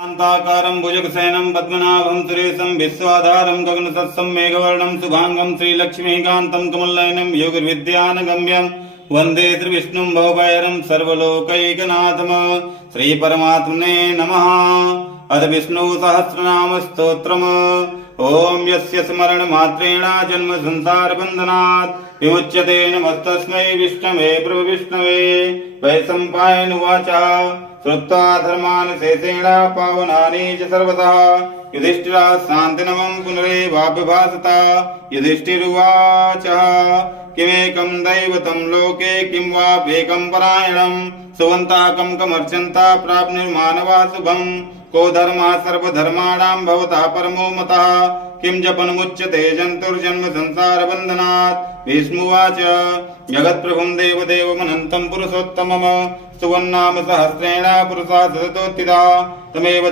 शान्ताकारं भुजगशयनं पद्मनाभं सुरेशं विश्वाधारं गगनतत्सं मेघवर्णं शुभांगं श्रीलक्ष्मीकान्तं कमलनयनं योगविद्यानगम्यं वन्दे त्रिविष्णुं भवभैरं सर्वलोकैकनाथम् श्रीपरमात्मने नमः। अथ विष्णुसहस्रनामस्तोत्रम्। ॐ यस्य स्मरणमात्रेण जन्म संसारबन्धनात् विमुच्यते नमस्तस्मै विष्णवे प्रभविष्णवे। वैशम्पायनुवाच श्रुत्वा धर्मान् शेषेण पावनानि च सर्वतः युधिष्ठिरः शान्तिनवं पुनरेवाभ्यभाषत। युधिष्ठिरुवाच किमेकं दैवतं लोके किं वाप्येकं परायणं सुवन्ताकं कमर्चन्ता प्राप्नुर्मानवा शुभम्। को धर्मः सर्वधर्माणां भवतः परमो मतः किं जपनमुच्यते जन्तुर्जन्म संसारबन्धनात्। भीष्मुवाच जगत्प्रभुं देवदेवमनन्तं पुरुषोत्तमम् सुवन्नाम सहस्रेण पुरुषा सततोत्थिता तमेव